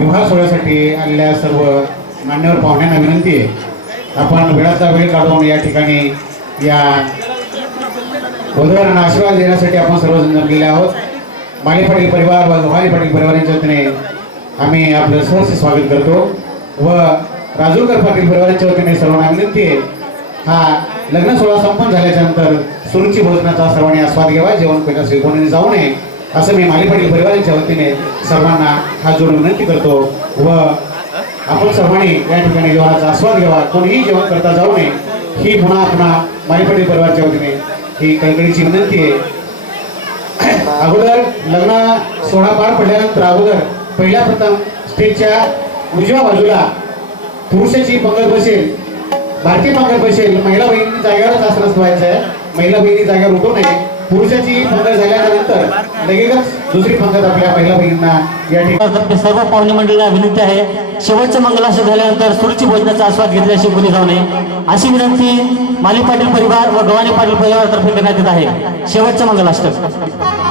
विवाह सोहळ्यासाठी आलेल्या सर्व मान्यवर पाहुण्यांना विनंती आहे. आपण वेळाचा वेळ काढून या ठिकाणी या वधूवरांना आशीर्वाद देण्यासाठी आपण सर्वजण जमलेले आहोत. माली पाटील परिवार व गव्हाणी पाटील परिवार यांच्या वतीने आम्ही आपलं सहर्ष स्वागत करतो व राजूरकर पाटील परिवारांच्या वतीने सर्वांना विनंती आहे. हा लग्न सोहळा संपन्न झाल्याच्यानंतर सुरुची भोजनाचा सर्वांनी आस्वाद घ्यावा. जेवण पेटास स्वीकारून जाऊ नये. असं मी माली पाटील परिवारांच्या वतीने सर्वांना हात जोडून विनंती करतो व आपण सर्वांनी या ठिकाणी जेवणाचा आस्वाद घ्यावा. कोणीही जेवण करता जाऊ नये. ही पुन्हा पुन्हा माली परिवारच्या वतीने ही कळकळीची विनंती आहे. अगोदर लग्न सोहळा पार पडल्यानंतर अगोदर पहिल्या प्रथम स्टेजच्या उजव्या बाजूला पुरुषाची पंगत बसेल भारतीय पंगत बसेल महिला बहिणी जागेवरच आसनच व्हायचं आहे. महिला बहिणी जागेवर उठू नये पुरुषाची पंगत झाल्यानंतर लगेचच दुसरी पंगत आपल्या बहिणींना या ठिकाणी सर्व पाहुणे मंडळीला विनंती आहे. शेवटचं मंगलाष्ट झाल्यानंतर सुरुची भोजनाचा आस्वाद घेतल्याशिवाय कोणी जाऊ नये. अशी विनंती माली पाटील परिवार व गव्हाणी पाटील परिवारातर्फे करण्यात येत आहे. शेवटचं मंगलाष्टक.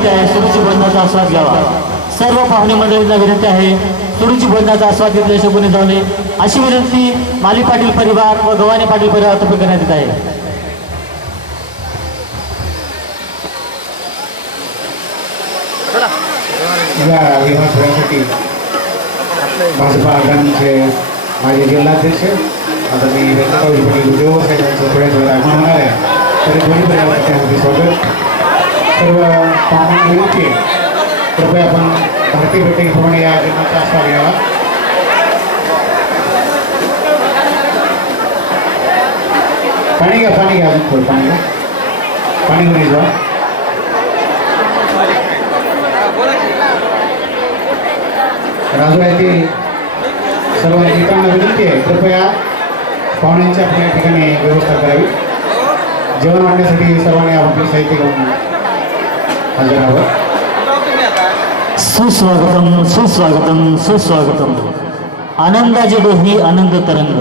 विनंती आहे सुरुची भोजनाचा आस्वाद घ्यावा. सर्व पाहुणे मंडळींना विनंती आहे सुरुची भोजनाचा आस्वाद घेतल्याशिवाय कोणी जाऊ नये. अशी विनंती माली पाटील परिवार व गव्हाणे पाटील परिवार परिवारातर्फे करण्यात येत आहे. या विवाह भाजपा आघाडीचे माझे जिल्हाध्यक्ष आता मी व्यंकटराव उद्योग साहेबांचं थोड्या थोडं आगमन होणार आहे. तरी दोन्ही परिवाराचं स्वागत. सर्व पाहुण्यांना विनंती कृपया आपण भारतीय बैठकीप्रमाणे या जन्माचा आस्वाद घ्यावा पाणी घ्या पाणी घ्या अजून थोडं पाणी घ्या. पाणी घेऊन जा. राजूर येथील सर्व नेत्यांना विनंती आहे. कृपया पाहुण्यांची आपल्या ठिकाणी व्यवस्था करावी. जेवण वाढण्यासाठी सर्वांनी आपण साहित्य घेऊन हजर सुस्वागतम सुस्वागतम सुस्वागतम. आनंदाची डोही आनंद तरंग.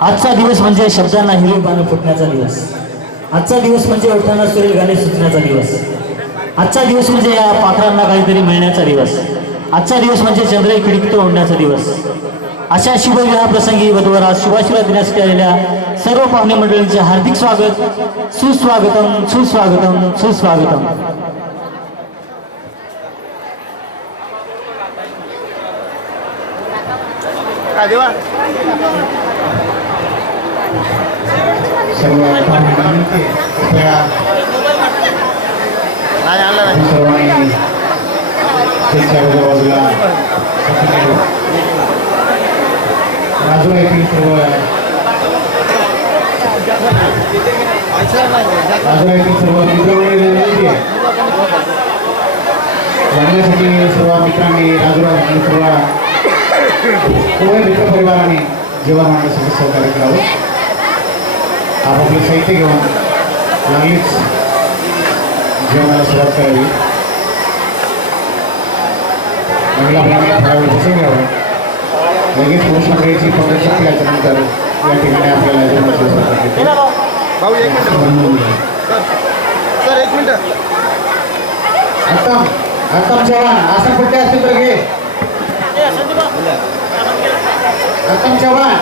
आजचा दिवस म्हणजे शब्दांना हिरवी पानं फुटण्याचा दिवस. आजचा दिवस म्हणजे उठताना सुरेल गाणे सुचण्याचा दिवस. आजचा दिवस म्हणजे या पाखरांना काहीतरी मिळण्याचा दिवस. आजचा दिवस म्हणजे चंद्र खिडकीत ओढण्याचा दिवस. अशा शुभविवाह प्रसंगी वधूवरात शुभाशीर्वाद देण्यासाठी आलेल्या सर्व पाहुणे मंडळींचे हार्दिक स्वागत. सुस्वागतम सुस्वागतम सुस्वागतम. सर्वांनी स्टेजच्या बाजूला बाजूला बसून घेऊ. राजूर येथील सर्व राजूर येथील सर्व मित्रमंडळींना विनंती आहे लग्नासाठी सर्व मित्रांनी राजूर आणि सर्व सर्व मित्र परिवाराने जेवण आणण्यासाठी सहकार्य करावं आपापले साहित्य घेऊन लागलीच जेवणाला सुरुवात करावी महिला मुलांनी थोडा वेळ बसून घ्यावं लगेच पुरुष मंडळीची पंगत संपल्याच्या नंतर या ठिकाणी आपल्याला मिनिट. सर एक मिनिट. उत्तम उत्तम चव्हाण आसन पट्टे असतील तर घे. उत्तम चव्हाण.